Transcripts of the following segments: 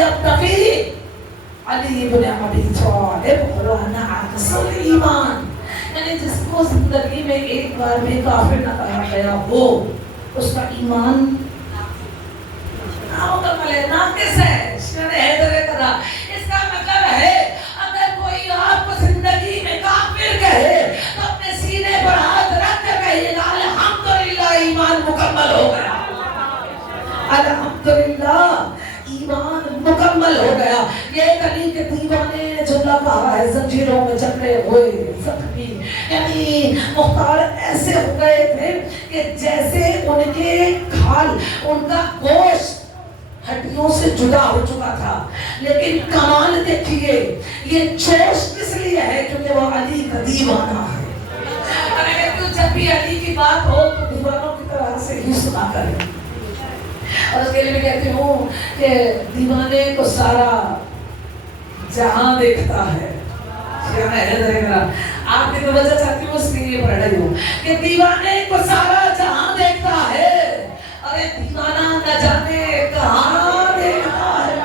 यब्तगी अली इब्न अबी तालिब व नाक़िसुल ईमान, यानी जिसको जिंदगी में एक बार भी काफिर न कहा गया हो उसका ईमान नामुकम्मल है, नाक़िस है। इसका मतलब है अगर कोई आपको जिंदगी में काफिर कहे तो अपने सीने पर हाथ रख कर कहिएगा अल्हम्दुलिल्लाह ईमान मुकम्मल हो गया, अल्हम्दुलिल्लाह ईमान मुकम्मल हो गया। ये अली के दीवाने जुमला कहा है, जंजीरों में जकड़े हुए जख्मी, यानी मुख्तार ऐसे हो गए थे कि जैसे उनके खाल, उनका गोश्त हड्डियों से जुदा हो चुका था। लेकिन कमाल देखिए, ये जोश किस लिए है? क्योंकि वो अली का दीवाना है। अगर जब भी अली की बात हो तो दीवानों की तरह से ही सुना करें। और उसके लिए मैं कहती हूँ कि दीवाने को सारा जहां देखता है। आपकी तो वजह चाहती हूँ इसलिए पढ़ रही हूँ कि दीवाने को सारा जहां देखता है। अरे दीवाना न जाने कहाँ देखता है,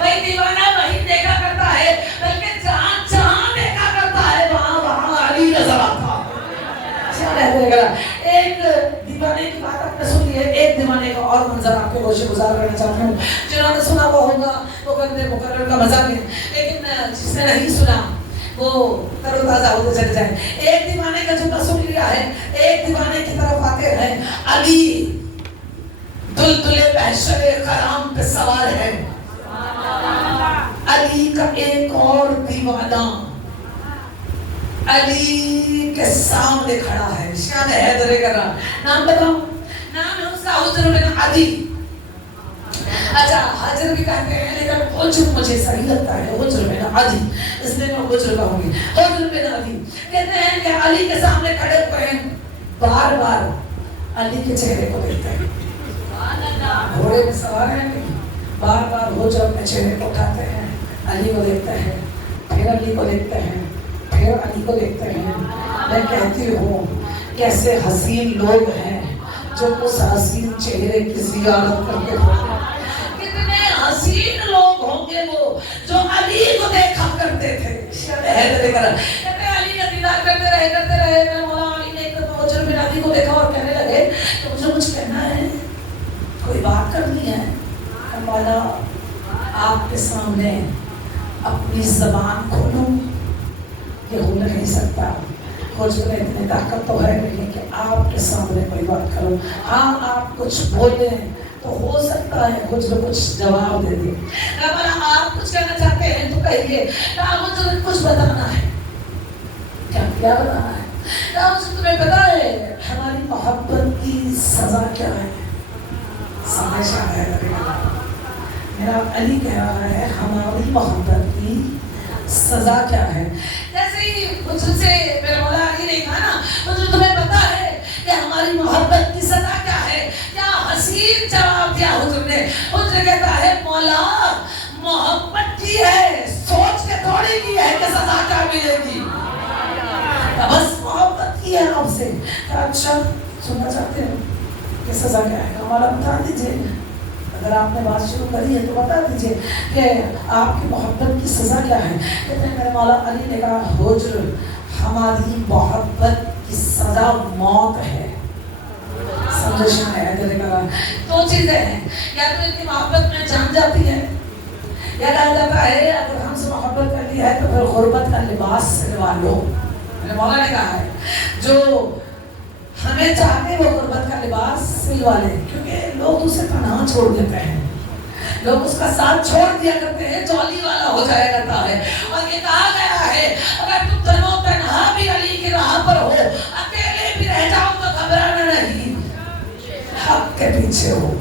वही दीवाना वही देखा करता है, बल्कि जहाँ जहाँ देखा करता है वहाँ वहाँ अली नजर आता है। एक दीवाने की बात आपने सुनी है, एक दीवाने का और मंजर आपके गोशे गुजार करना चाहती हूँ। जिन्होंने सुना हुआ होगा वो करने मुकर्रर का मजा नहीं, लेकिन जिसने नहीं सुना वो तरोताजा होते चले जाए। एक दीवाने का जुमला सुन लिया है, एक दीवाने की तरफ आते हैं। अली दुलदुले महशरे कराम पे सवार है। अली का एक और दीवाना अली के सामने खड़ा है। शान हैदर का नाम बताओ, नाम है उसका हुज्र बिन अदी। अच्छा हजर भी कहते हैं, लेकिन हुज्र मुझे सही लगता है, हुज्र बिन अदी, इसलिए मैं हुज्र कहूंगी। हुज्र बिन अदी कहते हैं कि अली के सामने खड़े हुए हैं, बार बार अली के चेहरे को देखते हैं। घोड़े में सवार हैं, बार बार हुज्र अपने चेहरे को उठाते हैं, अली को देखते हैं, फिर अली को देखते हैं, फिर अली को देखते हैं। मैं कहती हूँ कैसे हसीन लोग हैं जो उस हसीन चेहरे की ज़ियारत करते हैं। कितने हसीन लोग होंगे वो जो अली को देखा करते थे। अली का दीदार करते रहे। मौला अली ने हुज्र बिन अदी को देखा और कहने लगे कि मुझे कुछ कहना है, कोई बात करनी है। मौला आपके सामने अपनी ज़बान खोलूं, ये हो नहीं सकता। हुज्र में इतनी ताकत तो है नहीं कि आपके सामने कोई बात करूं। हाँ आप कुछ बोले तो हो सकता है हुज्र कुछ जवाब दे दे। आप कुछ कहना चाहते हैं तो कहिए। मुझे कुछ बताना है। क्या बताना है? मुझे तुम्हें पता है हमारी मोहब्बत की सजा क्या है? समझा है मेरा अली कह रहा है हमारी मोहब्बत की सजा क्या है? जैसे ही मुझसे मेरे मौला अली ने कहा ना, मुझे तुम्हें पता है कि हमारी मोहब्बत की सजा क्या है? क्या हसीन जवाब दिया हुजूर ने। हुजूर कहता है मौला मोहब्बत की है, सोच के थोड़ी की है कि सजा क्या मिलेगी, बस मोहब्बत की है आपसे। अच्छा सुनना चाहते हो कि सजा क्या है? हमारा बता दीजिए। अगर आपने बात शुरू करी है तो बता दीजिए कि आपकी मोहब्बत की सजा क्या है? कहते हैं मेरे मौला अली ने कहा हुज्र हमारी मोहब्बत की सजा मौत है। समझ में आया? दो चीजें हैं, या तो इनकी मोहब्बत में जान जाती है, या कहा जाता है अगर हमसे मोहब्बत कर ली है तो फिर गुर्बत का लिबास सिलवा लो। मेरे मौला ने कहा है जो हमें चाहते वो गुर्बत का लिबास सिलवा ले, क्योंकि लोग उसे पनाह छोड़ देते हैं, लोग उसका साथ छोड़ दिया करते हैं, जौली वाला हो जाया करता है। और ये कहा गया है अगर तुम तनो तन्हा भी अली की राह पर हो, अकेले भी रह जाओ तो घबराना नहीं, हक के पीछे हो।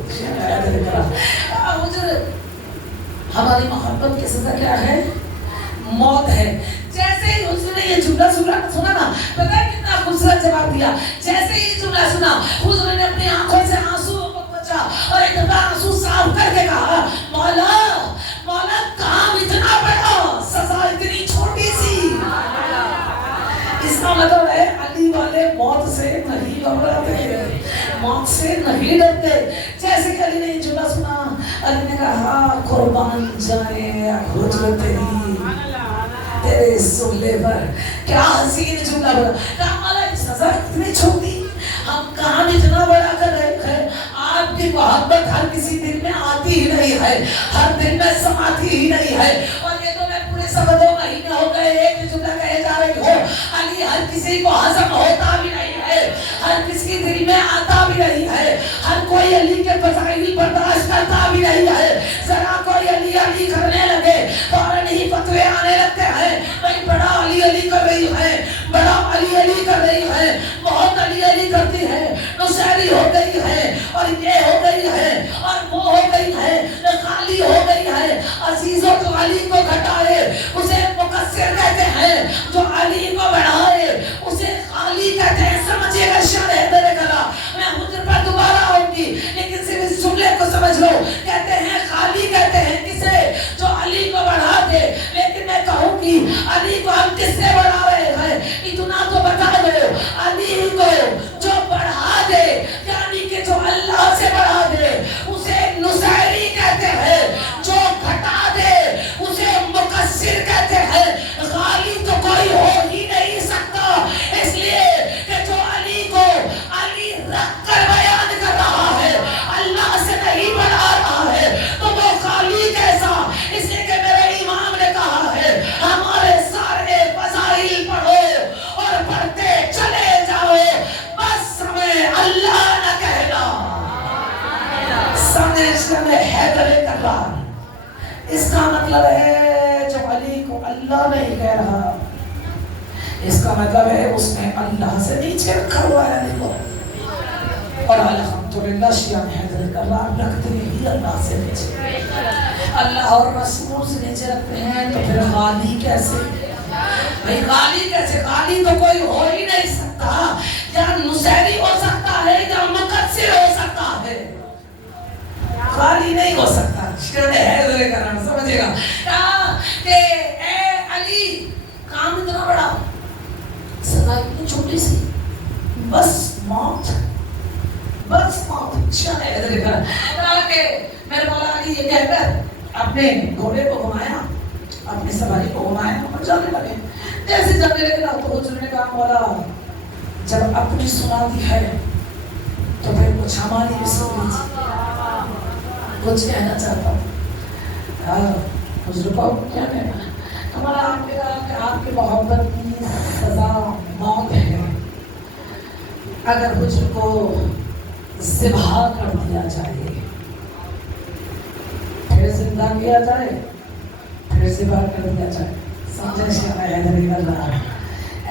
हमारी मोहब्बत की सजा क्या है? मौत है। जैसे ही उसने ये जुमला सुना ना, पता है कितना खूबसूरत जवाब दिया। जैसे ही जुमला सुना हुजूर ने अपनी आंखों से आंसू को पोंछा और एक दफा आंसू साफ करके कहा मौला मौला काम इतना बड़ा, सजा इतनी छोटी सी। इसका मतलब है अली वाले मौत से नहीं घबराते, मौत से नहीं डरते। जैसे कि अली ने जुमला सुना अली ने कहा कुर्बान जाए हुजूर तेरे सुल्ले पर। क्या हसीन जुमला बोला। कहा सजा इतनी छोटी, हम काम इतना बड़ा कर रहे हैं। आपकी मोहब्बत हर किसी दिल में आती ही नहीं है, हर दिल में समाती ही नहीं है। और ये तो मैं पूरे सवा 2 महीने हो गए एक ही जुमला कहे जा रही हो, अली हर किसी को हजम होता भी नहीं है, हर किसी के दिल में आता भी नहीं है, हर कोई अली के फज़ाइल बर्दाश्त करता भी नहीं है। जरा कोई अली अली करने लगे फौरन ही फतवे आने लगते हैं, भाई बड़ा अली अली कर रही है, बड़ा अली अली कर रही है, बहुत अली अली करती है, नुसैरी हो गई है, और ये हो गई है, और वो हो गई है, काली हो गई है। अजीजों तो अली को घटाए उसे मुकस्सिर कहते हैं, जो अली को बढ़ाए उसे काली कहते हैं। समझिएगा शान हैदर कला। मैं हुजूर पर दोबारा आऊंगी, लेकिन सिर्फ इस जुमले को समझ लो। कहते हैं काली कहते हैं किसे, जो अली को बढ़ा दे। लेकिन मैं कहूंगी अली को हम किससे बढ़ा रहे हैं, इतना तो बता दो। अली को जो बढ़ा दे, यानी कि जो अल्लाह से बढ़ा दे, उसे नुसैरी कहते हैं, जो घटा दे उसे मुकस्सिर कहते हैं। गाली तो कोई हो ही नहीं सकता, इसलिए कि जो अली को अली रख कर बयान कर रहा है, अल्लाह से नहीं बढ़ा रहा है, तो वो गाली कैसा। इसलिए कि मेरे इमाम ने कहा है, हमारे सारे फज़ाइल पढ़ो और पढ़ते चले जाओ, बस हमें अल्लाह न कहना। सामने हैदर करार, इसका मतलब है जो अली को अल्लाह नहीं कह रहा, इसका मतलब है उसने अल्लाह से नीचे रखा हुआ है अली को। और अल्हम्दुलिल्लाह शिया हैदर करार रखते ही अल्लाह से नीचे, अल्लाह और रसूल से नीचे रखते हैं। तो फिर गाली कैसे भाई, गाली कैसे। गाली तो कोई हो ही नहीं सकता, या नुसैरी हो सकता है या मुकस्सिर हो सकता है, गाली नहीं हो सकता। समझेगा कि ए अली काम इतना बड़ा, सजा इतनी छोटी सी, बस मौत, बस मौत। मेरे मौला अली ये कहकर अपने घोड़े को घुमाया, अपनी सवारी को घुमाया और जाने लगे। जैसे जाने लगे तो हुजूर ने कहा मौला जब अपनी सुना दी है तो फिर कुछ हमारी भी सुन लीजिए, कुछ कहना चाहता हूँ। हुजूर को क्या कहना, हमारा आपने कहा कि आपकी मोहब्बत की सजा मौत है। अगर हुजूर को ज़िबा कर दिया जाए, फिर जिंदा किया जाए, फिर ज़िबा कर दिया जाए, समझे शान हैदर करार।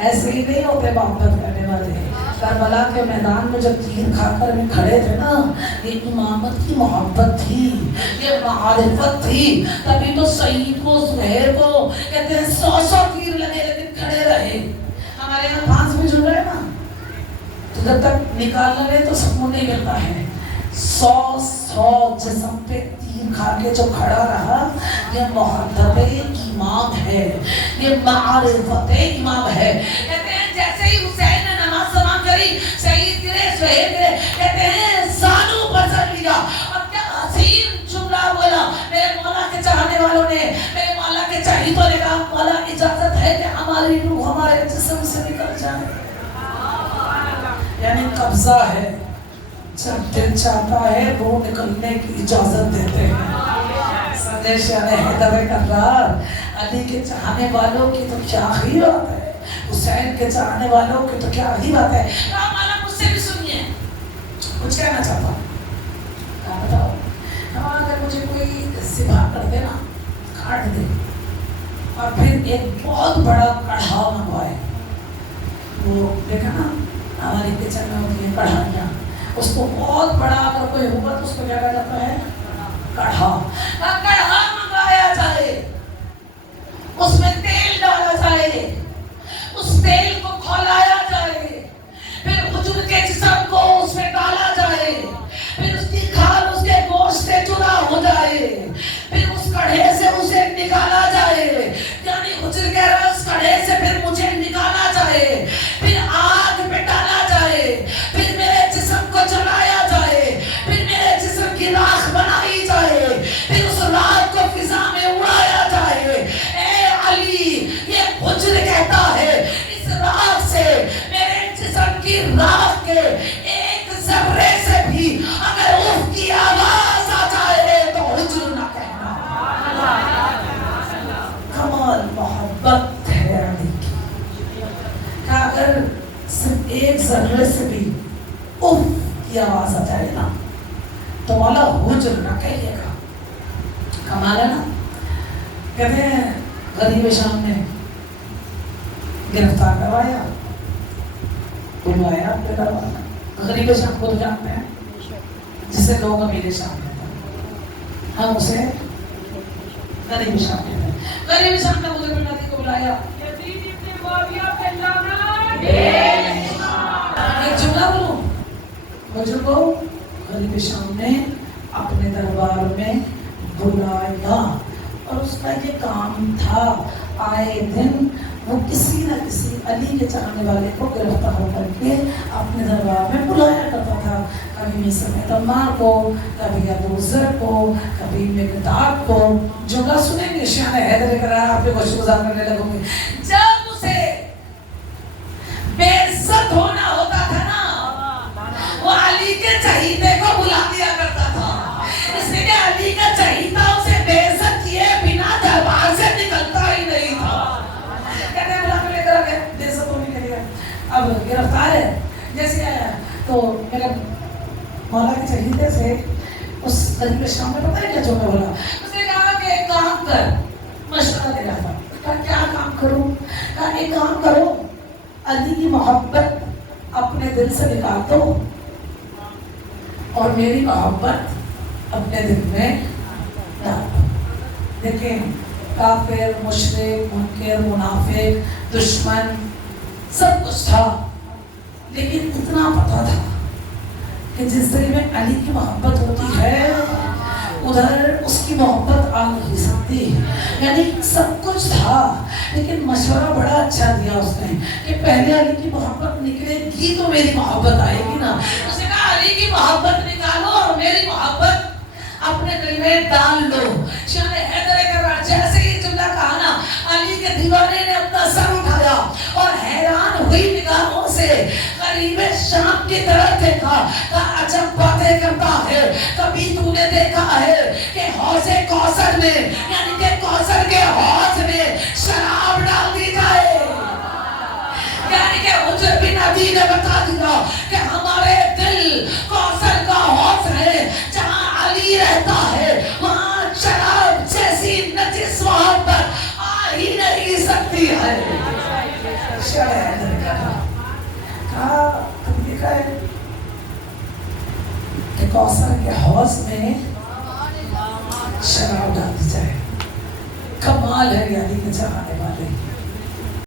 ऐसे ही नहीं होते मोहब्बत करने वाले। करबला के मैदान में जब तीर खाकर में खड़े थे ना, ये इमामत की मोहब्बत थी, ये मारिफत थी। तभी तो सईद को, सुहैर को कहते हैं 100 तीर लगे लेकिन खड़े रहे। हमारे यहाँ फांस भी जुड़ रहे ना, तो जब तक निकाल रहे तो सुकून नहीं मिलता है। 100 जिस्म पे तीर खा के जो खड़ा रहा, ये मोहब्बत इमाम है, ये मारिफत इमाम है। कहते हैं जैसे ही हुसैन ने नमाज समा करी, सईद गिरे, सुहैर गिरे, कहते हैं सानू पर सर लिया। और क्या हसीन जुमला बोला मेरे मौला के चाहने वालों ने, मेरे मौला के चाहिए ने कहा मौला इजाजत है कि हमारी रूह हमारे जिस्म से निकल जाए, यानी कब्जा है। जब दिल चाहता है वो निकलने की इजाजत देते हैं। संदेश हैदर करार, अली के चाहने वालों की तो क्या ही बात है, हुसैन के चाहने वालों की तो क्या ही बात है। माला मुझसे भी सुनिए, कुछ कहना चाहता हूँ, बताओ। अगर मुझे कोई ज़िबा कर दे ना, काट दे, और फिर एक बहुत बड़ा कढ़ा मंगवाए, वो देखा ना हमारे किचन में होती है कढ़ाइयाँ, उसको बहुत बड़ा अगर कोई होगा तो उसको क्या कहा जाता है, कढ़ा। कढ़ा मंगाया जाए, उसमें तेल डाला जाए, उस तेल को खौलाया जाए, फिर हुजूर के जिस्म को उसमें डाला जाए, फिर उसकी खाल उसके गोश्त से जुदा हो जाए, फिर उस कढ़े से उसे निकाला जाए, यानी हुजूर कह रहा है उस कढ़े से फिर मुझे निकाला जाए, फिर आग पे डाला जाए, फिर मेरे जिस्म को जलाया जाए, फिर मेरे जिस्म की राख बनाई जाए, मौला हुज्र ना कहिएगा। कमाल है ना। कहते हैं गरीब शाम ने गिरफ्तार करवाया, बुलवाया अपने दरबार। गरीब शाम को तो जानते हैं, जिसे लोग अमीर शाम कहते हैं, हम उसे गरीब शाम कहते हैं। गरीब शाम ने हुज्र बिन अदी को बुलाया। एक जुमला बोलूं, हुज्र को गरीब शाम ने अपने दरबार में बुलाया और उसका ये काम था, आए दिन वो किसी न किसी अली के चाहने वाले को गिरफ्तार करके अपने दरबार में बुलाया करता था। कभी मिसर अम्मार को, कभी अबू ज़र को, कभी मिक़दाद को। जुमला सुनेंगे, शान हैदर करार आप पे खुशगुजार करने लगोगे। जब उसे बेइज्जत होना होता था ना, वो अली के चहीते को बुला दिया करता था, इसलिए अली का चहीता उसे बेइज्जत किए बिना दरबार से निकलता ही नहीं था। कहते हैं बुला के लेकर आ गए, बेइज्जत होने के लिए। अब गिरफ्तार है, जैसे आया तो मेरे मौला के चहीते से उस गरीब शाम में पता है क्या जो बोला, उसने कहा कि एक काम कर, मशवरा दे रहा था, कहा क्या काम करूं? कहा एक काम करो, अली की मोहब्बत अपने दिल से निकाल दो और मेरी मोहब्बत अपने दिल में डाल दो। देखें, काफिर, मुशरिक, मुनकिर, मुनाफिक, दुश्मन सब कुछ था, लेकिन इतना पता था कि जिस दिल में अली की मोहब्बत होती है उधर उसकी मोहब्बत आ नहीं सकती। यानी सब कुछ था, लेकिन मशवरा बड़ा अच्छा दिया उसने कि पहले अली की मोहब्बत निकलेगी तो मेरी मोहब्बत आएगी ना। उसने कहा अली की मोहब्बत निकालो और मेरी मोहब्बत अपने दिल में डाल लो। शान हैदर करार जैसे ही जुमला कहा ना, अली के दीवाने ने अपना सर उठाया और हैरान हुई निगाहों से गरीब शाम की तरफ देखा। कहा अजब बातें करता है, कभी तूने देखा है कि हौज़े कौसर में, यानी कि कौसर के हौज़ में शराब डाल दी जाए? यानी कि हुज्र बिन अदी ने बता दिया कि हमारे दिल कौसर का हौज़ है, जहाँ अली रहता है वहाँ शराब जैसी नजिस वहाँ पर आ ही नहीं सकती है। देखा है कि कौसर के हौज़ में शराब डाल दी जाए। कमाल है यानी कि चाहने वाले।